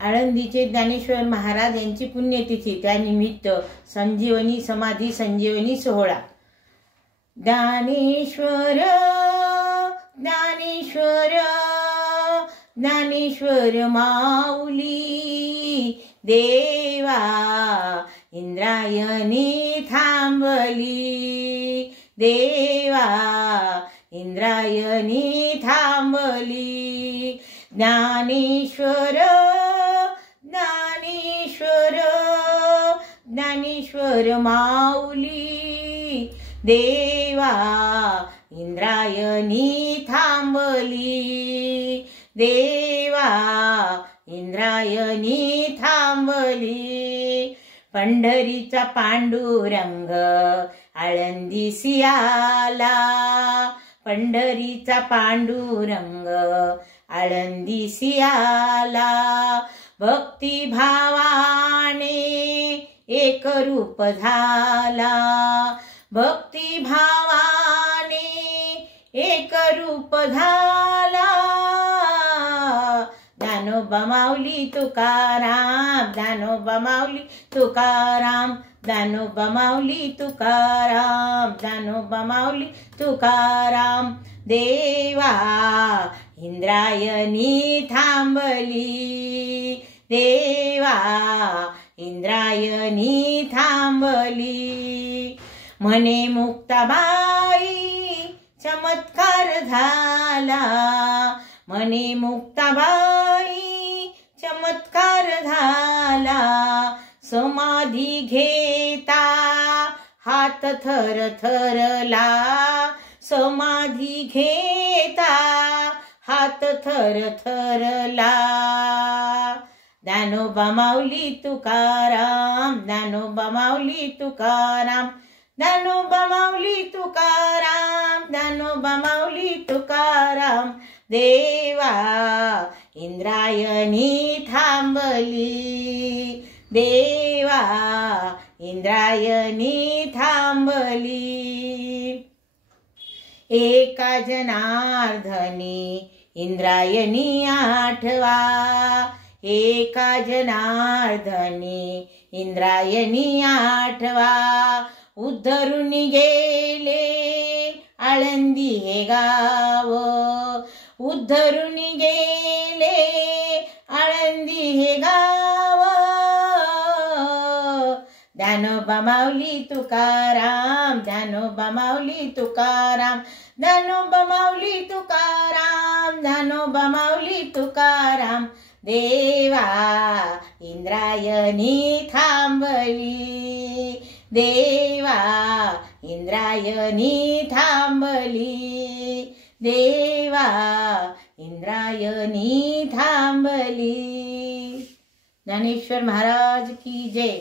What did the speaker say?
आळंदीचे ज्ञानेश्वर महाराज यांची पुण्यतिथी, त्यानिमित्त संजीवनी समाधी संजीवनी सोहळा. ज्ञानेश्वर ज्ञानेश्वर ज्ञानेश्वर माऊली देवा इंद्रायणी थांबली, देवा इंद्रायणी थांबली. ज्ञानेश्वर ज्ञानेश्वर ज्ञानेश्वर माऊली देवा इंद्रायणी थांबली, देवा इंद्रायणी थांबली. पंढरीचा पांडुरंग आळंदीसी आला, पंढरीचा पांडुरंग आळंदीसी आला. भक्तिभावाने एक रूप झाला, भक्तिभावाने एक रूप झाला. ज्ञानोबा माऊली तुकाराम, ज्ञानोबा माऊली तुकाराम, ज्ञानोबा माऊली तुकाराम, ज्ञानोबा माऊली तुकाराम. देवा इंद्रायणी थांबली, देवा इंद्रायणी थांबली. म्हणे मुक्ताबाई चमत्कार झाला, म्हणे मुक्ताबाई चमत्कार झाला. समाधी घेता हात थरथरला, समाधी घेता हात थरथरला. ज्ञानोबा माऊली तुकाराम, ज्ञानोबा माऊली तुकाराम, ज्ञानोबा माऊली तुकाराम, ज्ञानोबा माऊली तुकाराम. देवा इंद्रायणी थांबली, देवा इंद्रायणी थांबली. एका जनार्दनी इंद्रायणी आठवा, एका जनार्दनी इंद्रायणी आठवा. उद्धरून गेले आळंदी हे गाव, उद्धरून गेले आळंदी हे गाव. ज्ञानोबा माऊली तुकाराम, ज्ञानोबा माऊली तुकाराम, ज्ञानोबा माऊली तुकाराम, ज्ञानोबा माऊली तुकाराम. देवा इंद्रायणी थांबली, देवा इंद्रायणी थांबली, देवा इंद्रायणी थांबली. ज्ञानेश्वर महाराज की जय.